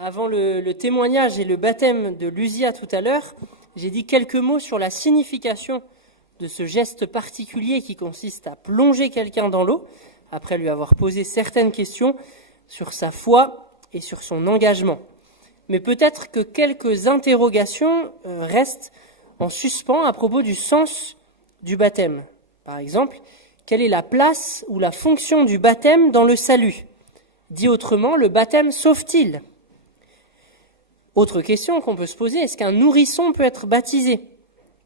avant le témoignage et le baptême de Luzia tout à l'heure, j'ai dit quelques mots sur la signification de ce geste particulier qui consiste à plonger quelqu'un dans l'eau, après lui avoir posé certaines questions sur sa foi et sur son engagement. Mais peut-être que quelques interrogations restent en suspens à propos du sens du baptême. Par exemple, quelle est la place ou la fonction du baptême dans le salut ? Dit autrement, le baptême sauve-t-il ? Autre question qu'on peut se poser, est-ce qu'un nourrisson peut être baptisé ?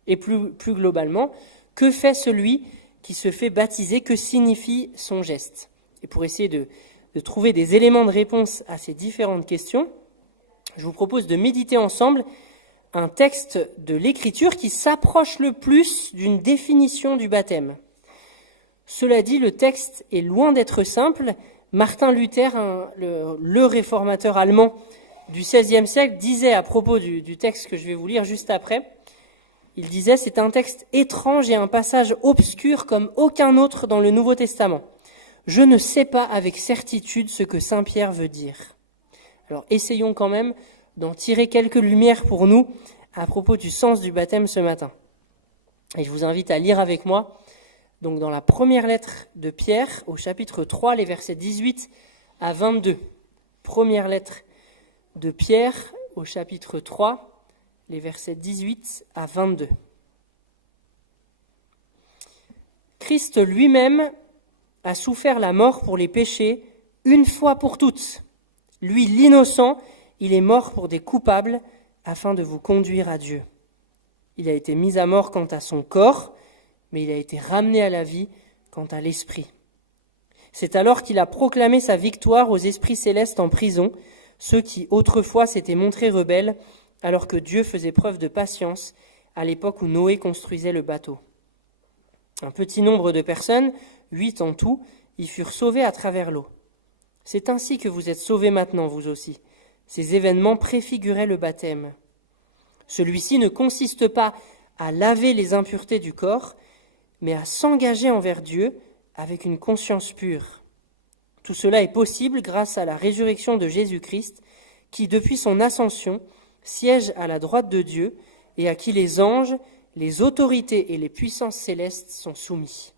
Et plus globalement, que fait celui qui se fait baptiser ? Que signifie son geste ? Et pour essayer de trouver des éléments de réponse à ces différentes questions, je vous propose de méditer ensemble un texte de l'Écriture qui s'approche le plus d'une définition du baptême. Cela dit, le texte est loin d'être simple. Martin Luther, le réformateur allemand du XVIe siècle, disait à propos du texte que je vais vous lire juste après, il disait « C'est un texte étrange et un passage obscur comme aucun autre dans le Nouveau Testament. Je ne sais pas avec certitude ce que Saint Pierre veut dire. » Alors essayons quand même d'en tirer quelques lumières pour nous à propos du sens du baptême ce matin. Et je vous invite à lire avec moi, donc dans la première lettre de Pierre, au chapitre 3, les versets 18 à 22. Première lettre de Pierre, au chapitre 3, les versets 18 à 22. Christ lui-même a souffert la mort pour les péchés une fois pour toutes. Lui, l'innocent, il est mort pour des coupables afin de vous conduire à Dieu. Il a été mis à mort quant à son corps, mais il a été ramené à la vie quant à l'esprit. C'est alors qu'il a proclamé sa victoire aux esprits célestes en prison, ceux qui autrefois s'étaient montrés rebelles, alors que Dieu faisait preuve de patience à l'époque où Noé construisait le bateau. Un petit nombre de personnes, 8 en tout, y furent sauvées à travers l'eau. C'est ainsi que vous êtes sauvés maintenant, vous aussi. Ces événements préfiguraient le baptême. Celui-ci ne consiste pas à laver les impuretés du corps, mais à s'engager envers Dieu avec une conscience pure. Tout cela est possible grâce à la résurrection de Jésus-Christ, qui, depuis son ascension, siège à la droite de Dieu et à qui les anges, les autorités et les puissances célestes sont soumis.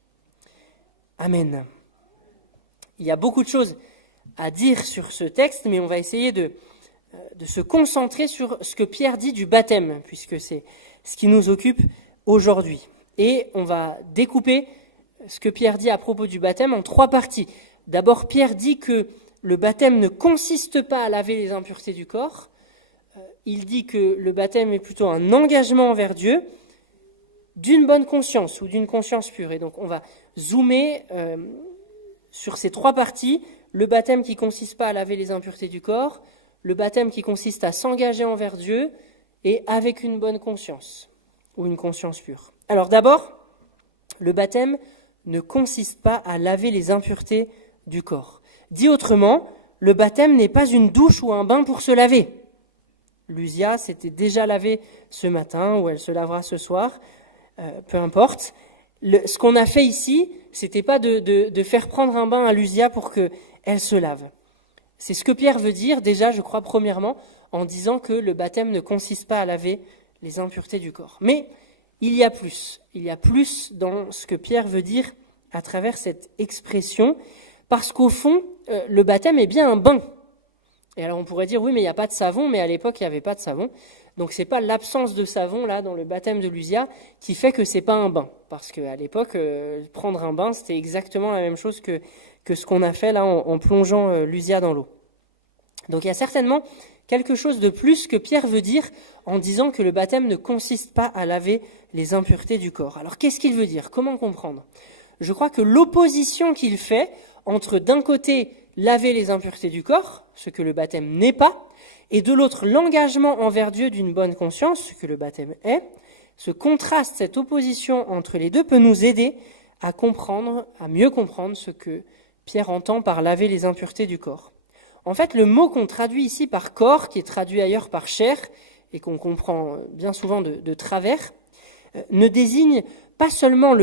Amen. Il y a beaucoup de choses à dire sur ce texte, mais on va essayer de se concentrer sur ce que Pierre dit du baptême, puisque c'est ce qui nous occupe aujourd'hui. Et on va découper ce que Pierre dit à propos du baptême en 3 parties. D'abord, Pierre dit que le baptême ne consiste pas à laver les impuretés du corps. Il dit que le baptême est plutôt un engagement envers Dieu d'une bonne conscience ou d'une conscience pure. Et donc on va zoomer sur ces 3 parties. Le baptême qui ne consiste pas à laver les impuretés du corps, le baptême qui consiste à s'engager envers Dieu et avec une bonne conscience ou une conscience pure. Alors d'abord, le baptême ne consiste pas à laver les impuretés du corps. Dit autrement, le baptême n'est pas une douche ou un bain pour se laver. Luzia s'était déjà lavée ce matin ou elle se lavera ce soir, peu importe. Ce qu'on a fait ici, c'était pas de faire prendre un bain à Luzia pour qu'elle se lave. C'est ce que Pierre veut dire déjà, je crois, premièrement, en disant que le baptême ne consiste pas à laver les impuretés du corps. Mais il y a plus. Il y a plus dans ce que Pierre veut dire à travers cette expression, parce qu'au fond, le baptême est bien un bain. Et alors on pourrait dire, oui, mais il n'y a pas de savon, mais à l'époque, il n'y avait pas de savon. Donc c'est pas l'absence de savon, là, dans le baptême de Luzia, qui fait que c'est pas un bain. Parce qu'à l'époque, prendre un bain, c'était exactement la même chose que ce qu'on a fait là en plongeant Luzia dans l'eau. Donc il y a certainement quelque chose de plus que Pierre veut dire en disant que le baptême ne consiste pas à laver les impuretés du corps. Alors qu'est-ce qu'il veut dire ? Comment comprendre ? Je crois que l'opposition qu'il fait entre d'un côté laver les impuretés du corps, ce que le baptême n'est pas, et de l'autre l'engagement envers Dieu d'une bonne conscience, ce que le baptême est, ce contraste, cette opposition entre les deux peut nous aider à comprendre, à mieux comprendre ce que Pierre entend par laver les impuretés du corps. En fait, le mot qu'on traduit ici par corps, qui est traduit ailleurs par chair, et qu'on comprend bien souvent de travers, ne désigne pas seulement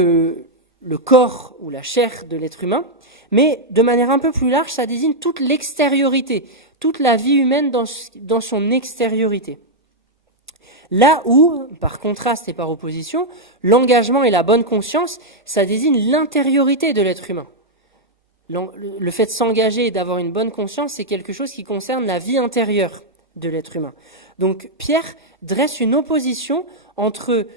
le corps ou la chair de l'être humain, mais de manière un peu plus large, ça désigne toute l'extériorité, toute la vie humaine dans son extériorité. Là où, par contraste et par opposition, l'engagement et la bonne conscience, ça désigne l'intériorité de l'être humain. Le fait de s'engager et d'avoir une bonne conscience, c'est quelque chose qui concerne la vie intérieure de l'être humain. Donc Pierre dresse une opposition entre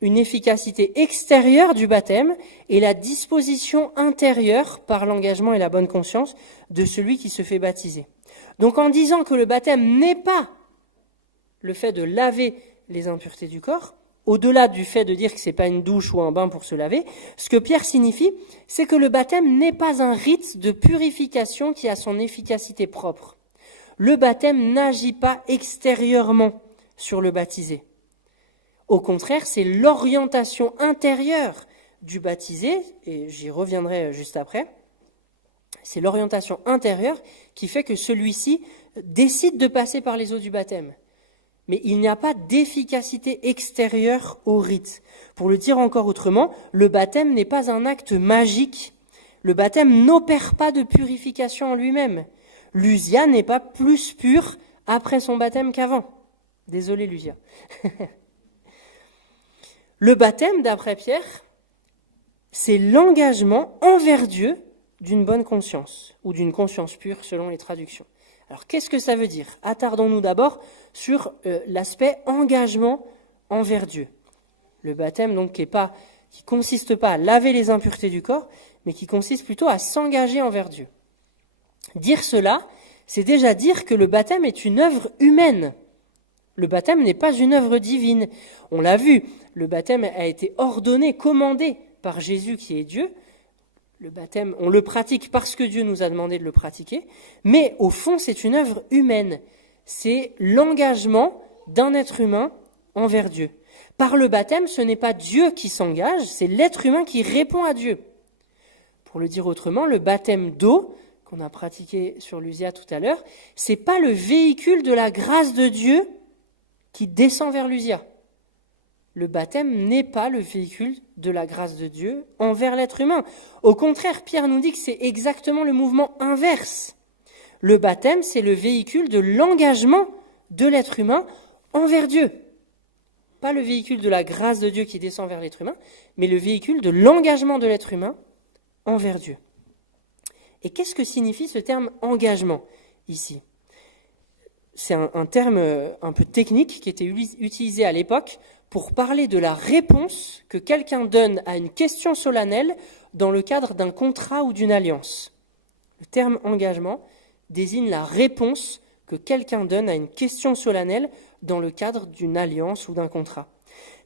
une efficacité extérieure du baptême et la disposition intérieure par l'engagement et la bonne conscience de celui qui se fait baptiser. Donc en disant que le baptême n'est pas le fait de laver les impuretés du corps, au-delà du fait de dire que ce n'est pas une douche ou un bain pour se laver, ce que Pierre signifie, c'est que le baptême n'est pas un rite de purification qui a son efficacité propre. Le baptême n'agit pas extérieurement sur le baptisé. Au contraire, c'est l'orientation intérieure du baptisé, et j'y reviendrai juste après, c'est l'orientation intérieure qui fait que celui-ci décide de passer par les eaux du baptême. Mais il n'y a pas d'efficacité extérieure au rite. Pour le dire encore autrement, le baptême n'est pas un acte magique. Le baptême n'opère pas de purification en lui-même. Lucia n'est pas plus pure après son baptême qu'avant. Désolé Lucia. Le baptême, d'après Pierre, c'est l'engagement envers Dieu d'une bonne conscience, ou d'une conscience pure selon les traductions. Alors qu'est-ce que ça veut dire ? Attardons-nous d'abord sur l'aspect engagement envers Dieu. Le baptême donc qui consiste pas à laver les impuretés du corps, mais qui consiste plutôt à s'engager envers Dieu. Dire cela, c'est déjà dire que le baptême est une œuvre humaine. Le baptême n'est pas une œuvre divine. On l'a vu, le baptême a été ordonné, commandé par Jésus qui est Dieu. Le baptême, on le pratique parce que Dieu nous a demandé de le pratiquer, mais au fond, c'est une œuvre humaine. C'est l'engagement d'un être humain envers Dieu. Par le baptême, ce n'est pas Dieu qui s'engage, c'est l'être humain qui répond à Dieu. Pour le dire autrement, le baptême d'eau, qu'on a pratiqué sur Lucia tout à l'heure, c'est pas le véhicule de la grâce de Dieu qui descend vers Lucia. Le baptême n'est pas le véhicule de la grâce de Dieu envers l'être humain. Au contraire, Pierre nous dit que c'est exactement le mouvement inverse. Le baptême, c'est le véhicule de l'engagement de l'être humain envers Dieu. Pas le véhicule de la grâce de Dieu qui descend vers l'être humain, mais le véhicule de l'engagement de l'être humain envers Dieu. Et qu'est-ce que signifie ce terme engagement ici ? C'est un terme un peu technique qui était utilisé à l'époque pour parler de la réponse que quelqu'un donne à une question solennelle dans le cadre d'un contrat ou d'une alliance. Le terme engagement désigne la réponse que quelqu'un donne à une question solennelle dans le cadre d'une alliance ou d'un contrat.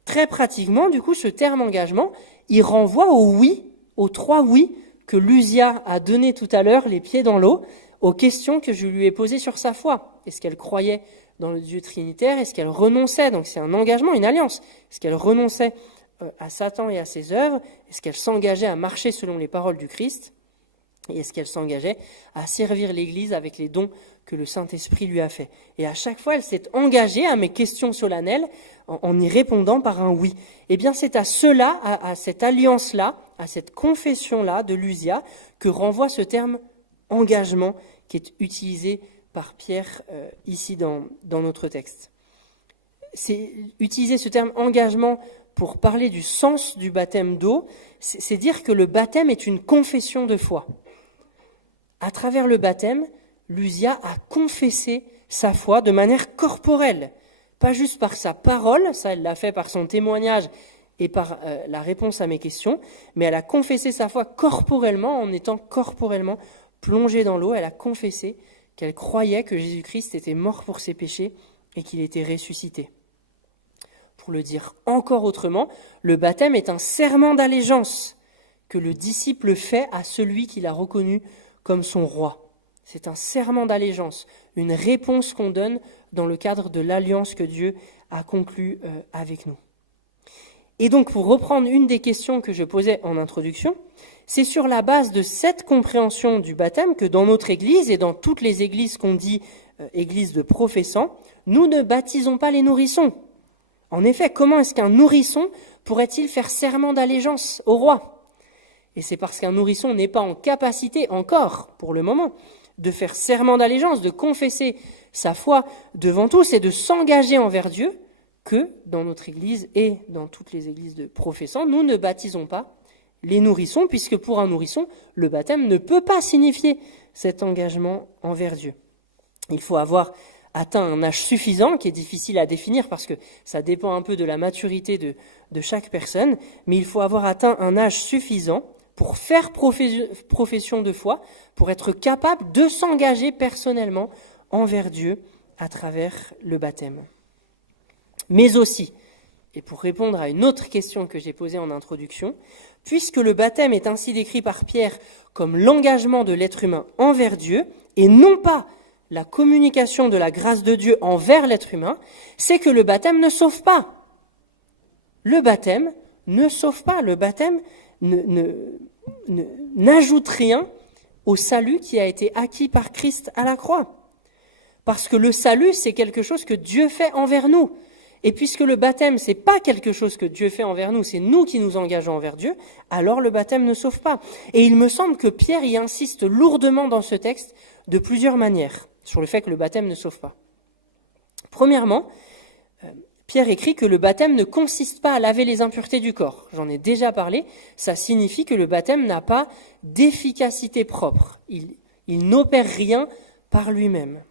Très pratiquement, du coup, ce terme engagement, il renvoie au oui, aux 3 oui que Lucia a donné tout à l'heure, les pieds dans l'eau, aux questions que je lui ai posées sur sa foi. Est-ce qu'elle croyait dans le Dieu trinitaire? Est-ce qu'elle renonçait? Donc c'est un engagement, une alliance. Est-ce qu'elle renonçait à Satan et à ses œuvres? Est-ce qu'elle s'engageait à marcher selon les paroles du Christ? Et est-ce qu'elle s'engageait à servir l'Église avec les dons que le Saint-Esprit lui a fait? Et à chaque fois, elle s'est engagée à mes questions solennelles en y répondant par un oui. Eh bien, c'est à cela, à cette alliance-là, à cette confession-là de Lucia que renvoie ce terme engagement qui est utilisé par Pierre ici dans notre texte. C'est utiliser ce terme engagement pour parler du sens du baptême d'eau, c'est dire que le baptême est une confession de foi. À travers le baptême, Lucia a confessé sa foi de manière corporelle, pas juste par sa parole, ça elle l'a fait par son témoignage et par la réponse à mes questions, mais elle a confessé sa foi corporellement, en étant corporellement plongée dans l'eau. Elle a confessé qu'elle croyait que Jésus-Christ était mort pour ses péchés et qu'il était ressuscité. Pour le dire encore autrement, le baptême est un serment d'allégeance que le disciple fait à celui qu'il a reconnu comme son roi. C'est un serment d'allégeance, une réponse qu'on donne dans le cadre de l'alliance que Dieu a conclue avec nous. Et donc, pour reprendre une des questions que je posais en introduction, c'est sur la base de cette compréhension du baptême que dans notre Église et dans toutes les églises qu'on dit églises de professants, nous ne baptisons pas les nourrissons. En effet, comment est-ce qu'un nourrisson pourrait-il faire serment d'allégeance au roi ? Et c'est parce qu'un nourrisson n'est pas en capacité encore, pour le moment, de faire serment d'allégeance, de confesser sa foi devant tous et de s'engager envers Dieu, que dans notre Église et dans toutes les églises de professants, nous ne baptisons pas les nourrissons, puisque pour un nourrisson, le baptême ne peut pas signifier cet engagement envers Dieu. Il faut avoir atteint un âge suffisant, qui est difficile à définir parce que ça dépend un peu de la maturité de chaque personne, mais il faut avoir atteint un âge suffisant pour faire profession de foi, pour être capable de s'engager personnellement envers Dieu à travers le baptême. Mais aussi, et pour répondre à une autre question que j'ai posée en introduction, puisque le baptême est ainsi décrit par Pierre comme l'engagement de l'être humain envers Dieu, et non pas la communication de la grâce de Dieu envers l'être humain, c'est que le baptême ne sauve pas. Le baptême ne sauve pas. Le baptême n'ajoute rien au salut qui a été acquis par Christ à la croix. Parce que le salut, c'est quelque chose que Dieu fait envers nous. Et puisque le baptême, c'est pas quelque chose que Dieu fait envers nous, c'est nous qui nous engageons envers Dieu, alors le baptême ne sauve pas. Et il me semble que Pierre y insiste lourdement dans ce texte de plusieurs manières sur le fait que le baptême ne sauve pas. Premièrement, Pierre écrit que le baptême ne consiste pas à laver les impuretés du corps. J'en ai déjà parlé, ça signifie que le baptême n'a pas d'efficacité propre. Il n'opère rien par lui-même.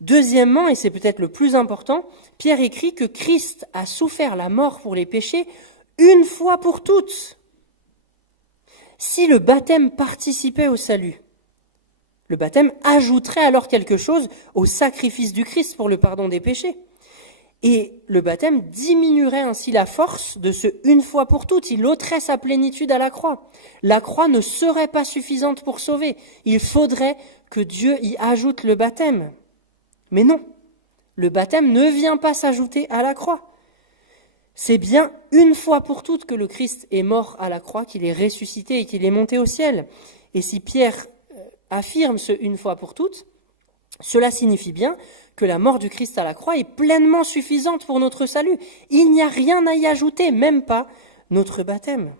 Deuxièmement, et c'est peut-être le plus important, Pierre écrit que Christ a souffert la mort pour les péchés une fois pour toutes. Si le baptême participait au salut, le baptême ajouterait alors quelque chose au sacrifice du Christ pour le pardon des péchés. Et le baptême diminuerait ainsi la force de ce une fois pour toutes. Il ôterait sa plénitude à la croix. La croix ne serait pas suffisante pour sauver. Il faudrait que Dieu y ajoute le baptême. Mais non, le baptême ne vient pas s'ajouter à la croix. C'est bien une fois pour toutes que le Christ est mort à la croix, qu'il est ressuscité et qu'il est monté au ciel. Et si Pierre affirme ce une fois pour toutes, cela signifie bien que la mort du Christ à la croix est pleinement suffisante pour notre salut. Il n'y a rien à y ajouter, même pas notre baptême.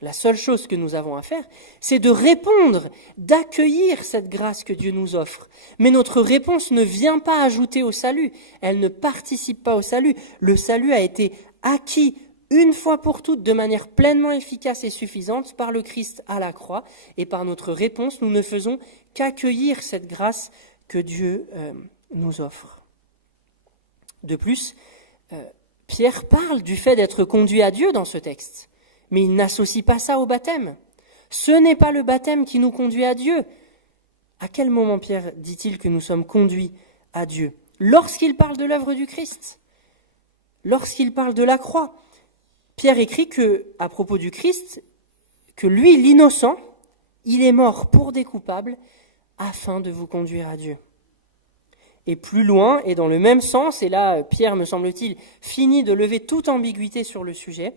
La seule chose que nous avons à faire, c'est de répondre, d'accueillir cette grâce que Dieu nous offre. Mais notre réponse ne vient pas ajouter au salut, elle ne participe pas au salut. Le salut a été acquis une fois pour toutes de manière pleinement efficace et suffisante par le Christ à la croix. Et par notre réponse, nous ne faisons qu'accueillir cette grâce que Dieu nous offre. De plus, Pierre parle du fait d'être conduit à Dieu dans ce texte. Mais il n'associe pas ça au baptême. Ce n'est pas le baptême qui nous conduit à Dieu. À quel moment Pierre dit-il que nous sommes conduits à Dieu ? Lorsqu'il parle de l'œuvre du Christ, lorsqu'il parle de la croix. Pierre écrit que, à propos du Christ, que lui, l'innocent, il est mort pour des coupables afin de vous conduire à Dieu. Et plus loin, et dans le même sens, et là Pierre, me semble-t-il, finit de lever toute ambiguïté sur le sujet,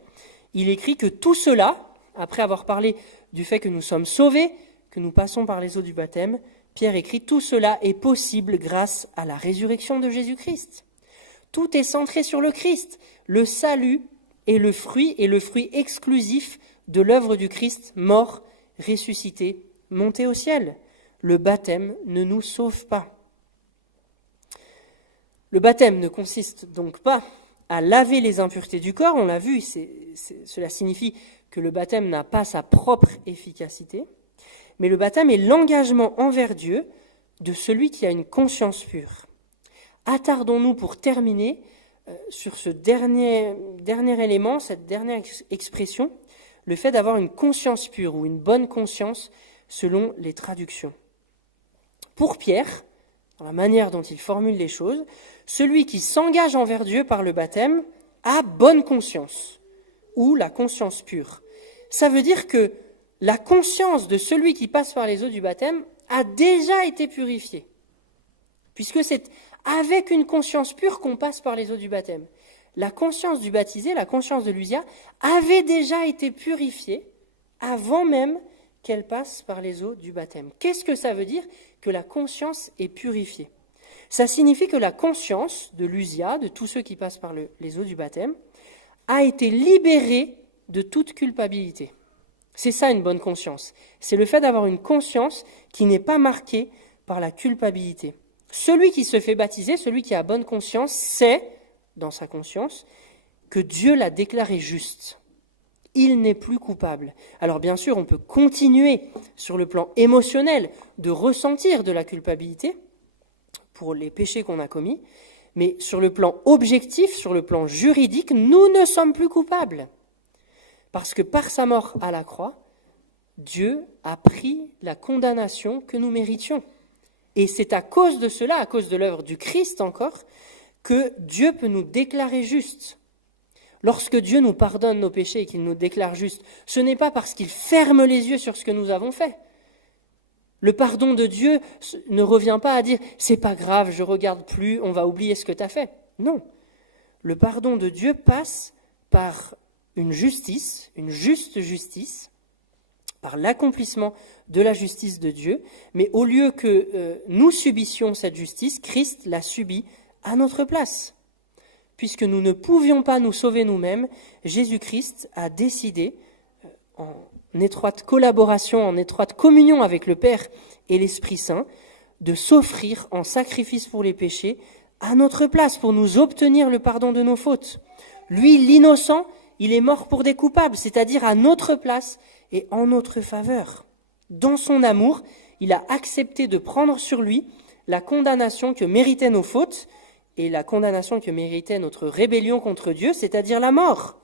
il écrit que tout cela, après avoir parlé du fait que nous sommes sauvés, que nous passons par les eaux du baptême, Pierre écrit « Tout cela est possible grâce à la résurrection de Jésus-Christ ». Tout est centré sur le Christ. Le salut est le fruit exclusif de l'œuvre du Christ, mort, ressuscité, monté au ciel. Le baptême ne nous sauve pas. Le baptême ne consiste donc pas à laver les impuretés du corps, on l'a vu, cela signifie que le baptême n'a pas sa propre efficacité, mais le baptême est l'engagement envers Dieu de celui qui a une conscience pure. Attardons-nous pour terminer sur ce dernier élément, cette dernière expression, le fait d'avoir une conscience pure ou une bonne conscience selon les traductions. Pour Pierre, dans la manière dont il formule les choses, celui qui s'engage envers Dieu par le baptême a bonne conscience, ou la conscience pure. Ça veut dire que la conscience de celui qui passe par les eaux du baptême a déjà été purifiée, puisque c'est avec une conscience pure qu'on passe par les eaux du baptême. La conscience du baptisé, la conscience de Lucia, avait déjà été purifiée avant même qu'elle passe par les eaux du baptême. Qu'est-ce que ça veut dire que la conscience est purifiée ? Ça signifie que la conscience de Lucia, de tous ceux qui passent par les eaux du baptême, a été libérée de toute culpabilité. C'est ça une bonne conscience. C'est le fait d'avoir une conscience qui n'est pas marquée par la culpabilité. Celui qui se fait baptiser, celui qui a bonne conscience, sait, dans sa conscience, que Dieu l'a déclaré juste. Il n'est plus coupable. Alors bien sûr, on peut continuer sur le plan émotionnel de ressentir de la culpabilité pour les péchés qu'on a commis, mais sur le plan objectif, sur le plan juridique, nous ne sommes plus coupables. Parce que par sa mort à la croix, Dieu a pris la condamnation que nous méritions. Et c'est à cause de cela, à cause de l'œuvre du Christ encore, que Dieu peut nous déclarer justes. Lorsque Dieu nous pardonne nos péchés et qu'il nous déclare justes, ce n'est pas parce qu'il ferme les yeux sur ce que nous avons fait. Le pardon de Dieu ne revient pas à dire « c'est pas grave, je regarde plus, on va oublier ce que tu as fait ». Non. Le pardon de Dieu passe par une justice, une juste justice, par l'accomplissement de la justice de Dieu, mais au lieu que nous subissions cette justice, Christ l'a subie à notre place. Puisque nous ne pouvions pas nous sauver nous-mêmes, Jésus-Christ a décidé, en étroite collaboration, en étroite communion avec le Père et l'Esprit Saint, de s'offrir en sacrifice pour les péchés à notre place, pour nous obtenir le pardon de nos fautes. Lui, l'innocent, il est mort pour des coupables, c'est-à-dire à notre place et en notre faveur. Dans son amour, il a accepté de prendre sur lui la condamnation que méritaient nos fautes et la condamnation que méritait notre rébellion contre Dieu, c'est-à-dire la mort.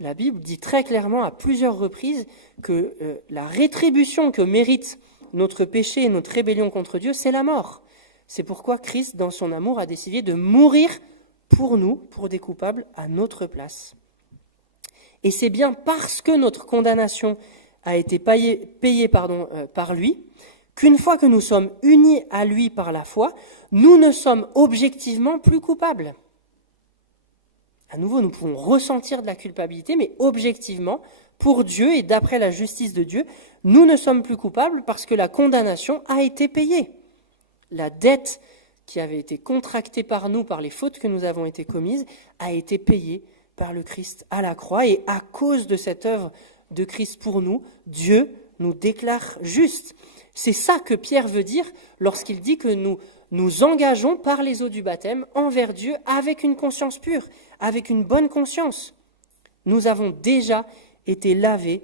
La Bible dit très clairement à plusieurs reprises que la rétribution que mérite notre péché et notre rébellion contre Dieu, c'est la mort. C'est pourquoi Christ, dans son amour, a décidé de mourir pour nous, pour des coupables, à notre place. Et c'est bien parce que notre condamnation a été payée par lui, qu'une fois que nous sommes unis à lui par la foi, nous ne sommes objectivement plus coupables. À nouveau, nous pouvons ressentir de la culpabilité, mais objectivement, pour Dieu et d'après la justice de Dieu, nous ne sommes plus coupables parce que la condamnation a été payée. La dette qui avait été contractée par nous, par les fautes que nous avons été commises, a été payée par le Christ à la croix. Et à cause de cette œuvre de Christ pour nous, Dieu nous déclare justes. C'est ça que Pierre veut dire lorsqu'il dit que nous nous engageons par les eaux du baptême envers Dieu avec une conscience pure, avec une bonne conscience. Nous avons déjà été lavés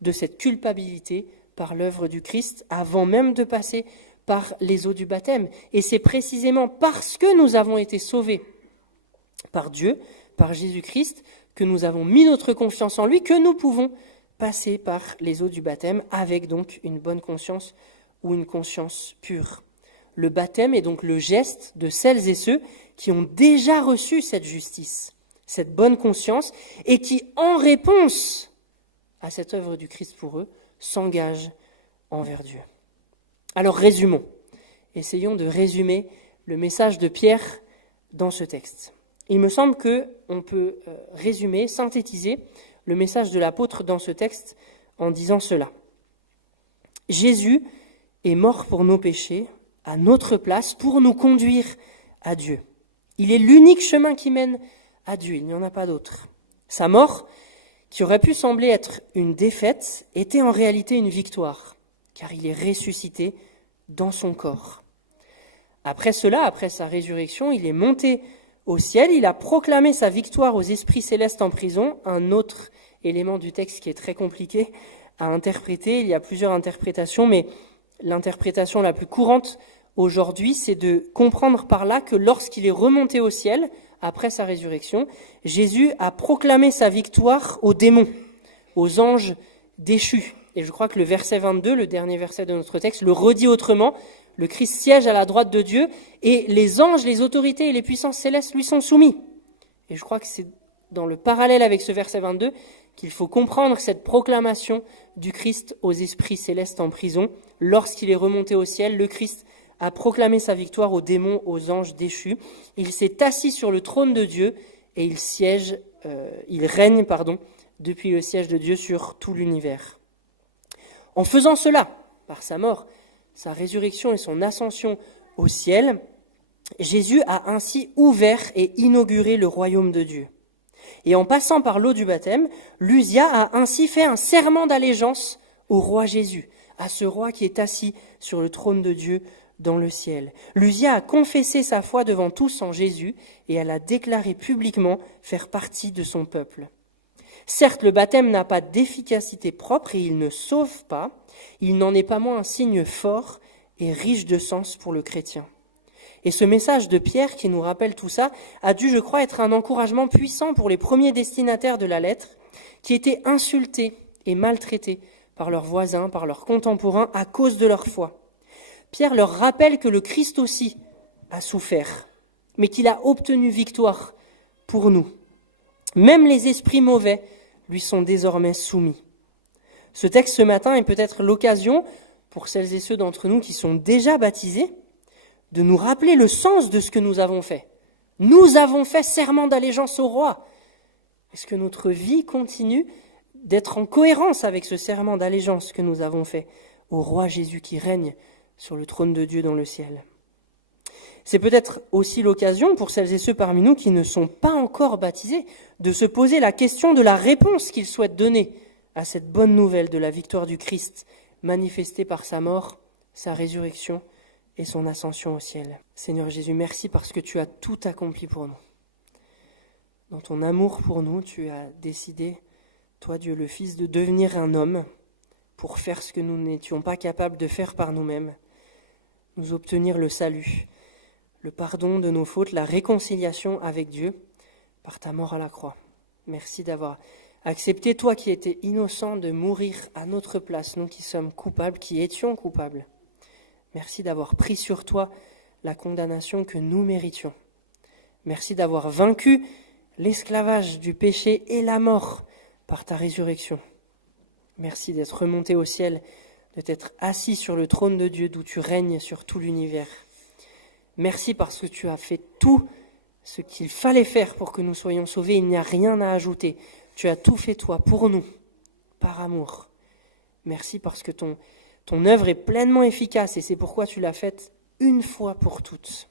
de cette culpabilité par l'œuvre du Christ avant même de passer par les eaux du baptême. Et c'est précisément parce que nous avons été sauvés par Dieu, par Jésus-Christ, que nous avons mis notre confiance en lui, que nous pouvons passer par les eaux du baptême avec donc une bonne conscience ou une conscience pure. Le baptême est donc le geste de celles et ceux qui ont déjà reçu cette justice, cette bonne conscience, et qui, en réponse à cette œuvre du Christ pour eux, s'engagent envers Dieu. Alors résumons. Essayons de résumer le message de Pierre dans ce texte. Il me semble qu'on peut résumer, synthétiser le message de l'apôtre dans ce texte en disant cela. Jésus est mort pour nos péchés, à notre place, pour nous conduire à Dieu. Il est l'unique chemin qui mène à Dieu, il n'y en a pas d'autre. Sa mort, qui aurait pu sembler être une défaite, était en réalité une victoire, car il est ressuscité dans son corps. Après cela, après sa résurrection, il est monté au ciel, il a proclamé sa victoire aux esprits célestes en prison, un autre élément du texte qui est très compliqué à interpréter. Il y a plusieurs interprétations, mais l'interprétation la plus courante aujourd'hui, c'est de comprendre par là que lorsqu'il est remonté au ciel, après sa résurrection, Jésus a proclamé sa victoire aux démons, aux anges déchus. Et je crois que le verset 22, le dernier verset de notre texte, le redit autrement. Le Christ siège à la droite de Dieu et les anges, les autorités et les puissances célestes lui sont soumis. Et je crois que c'est dans le parallèle avec ce verset 22 qu'il faut comprendre cette proclamation du Christ aux esprits célestes en prison. Lorsqu'il est remonté au ciel, le Christ a proclamé sa victoire aux démons, aux anges déchus. Il s'est assis sur le trône de Dieu et il règne depuis le siège de Dieu sur tout l'univers. En faisant cela, par sa mort, sa résurrection et son ascension au ciel, Jésus a ainsi ouvert et inauguré le royaume de Dieu. Et en passant par l'eau du baptême, Lucia a ainsi fait un serment d'allégeance au roi Jésus, à ce roi qui est assis sur le trône de Dieu dans le ciel. Lucia a confessé sa foi devant tous en Jésus et elle a déclaré publiquement faire partie de son peuple. Certes, le baptême n'a pas d'efficacité propre et il ne sauve pas, il n'en est pas moins un signe fort et riche de sens pour le chrétien. Et ce message de Pierre qui nous rappelle tout ça a dû, je crois, être un encouragement puissant pour les premiers destinataires de la lettre qui étaient insultés et maltraités par leurs voisins, par leurs contemporains à cause de leur foi. Pierre leur rappelle que le Christ aussi a souffert, mais qu'il a obtenu victoire pour nous. Même les esprits mauvais lui sont désormais soumis. Ce texte ce matin est peut-être l'occasion, pour celles et ceux d'entre nous qui sont déjà baptisés, de nous rappeler le sens de ce que nous avons fait. Nous avons fait serment d'allégeance au roi. Est-ce que notre vie continue d'être en cohérence avec ce serment d'allégeance que nous avons fait au roi Jésus qui règne sur le trône de Dieu dans le ciel? C'est peut-être aussi l'occasion pour celles et ceux parmi nous qui ne sont pas encore baptisés de se poser la question de la réponse qu'ils souhaitent donner à cette bonne nouvelle de la victoire du Christ manifestée par sa mort, sa résurrection et son ascension au ciel. Seigneur Jésus, merci parce que tu as tout accompli pour nous. Dans ton amour pour nous, tu as décidé, toi Dieu le Fils, de devenir un homme pour faire ce que nous n'étions pas capables de faire par nous-mêmes, nous obtenir le salut, le pardon de nos fautes, la réconciliation avec Dieu par ta mort à la croix. Merci d'avoir accepté, toi qui étais innocent, de mourir à notre place, nous qui sommes coupables, qui étions coupables. Merci d'avoir pris sur toi la condamnation que nous méritions. Merci d'avoir vaincu l'esclavage du péché et la mort par ta résurrection. Merci d'être remonté au ciel, de t'être assis sur le trône de Dieu d'où tu règnes sur tout l'univers. Merci parce que tu as fait tout ce qu'il fallait faire pour que nous soyons sauvés. Il n'y a rien à ajouter. Tu as tout fait toi pour nous, par amour. Merci parce que ton œuvre est pleinement efficace et c'est pourquoi tu l'as faite une fois pour toutes.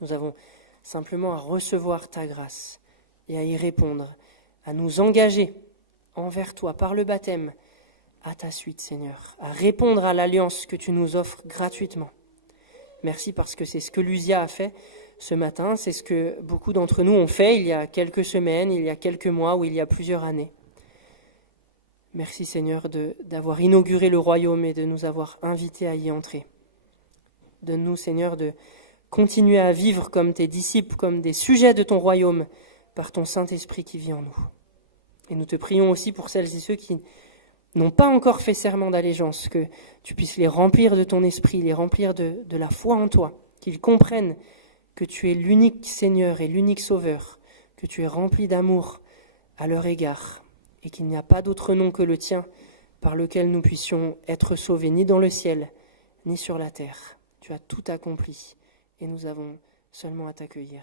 Nous avons simplement à recevoir ta grâce et à y répondre, à nous engager envers toi par le baptême à ta suite, Seigneur, à répondre à l'alliance que tu nous offres gratuitement. Merci parce que c'est ce que Lucia a fait ce matin, c'est ce que beaucoup d'entre nous ont fait il y a quelques semaines, il y a quelques mois ou il y a plusieurs années. Merci Seigneur d'avoir inauguré le royaume et de nous avoir invités à y entrer. Donne-nous Seigneur de continuer à vivre comme tes disciples, comme des sujets de ton royaume par ton Saint-Esprit qui vit en nous. Et nous te prions aussi pour celles et ceux qui n'ont pas encore fait serment d'allégeance, que tu puisses les remplir de ton esprit, les remplir de la foi en toi, qu'ils comprennent que tu es l'unique Seigneur et l'unique Sauveur, que tu es rempli d'amour à leur égard, et qu'il n'y a pas d'autre nom que le tien par lequel nous puissions être sauvés, ni dans le ciel, ni sur la terre. Tu as tout accompli, et nous avons seulement à t'accueillir.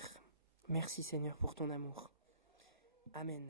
Merci Seigneur pour ton amour. Amen.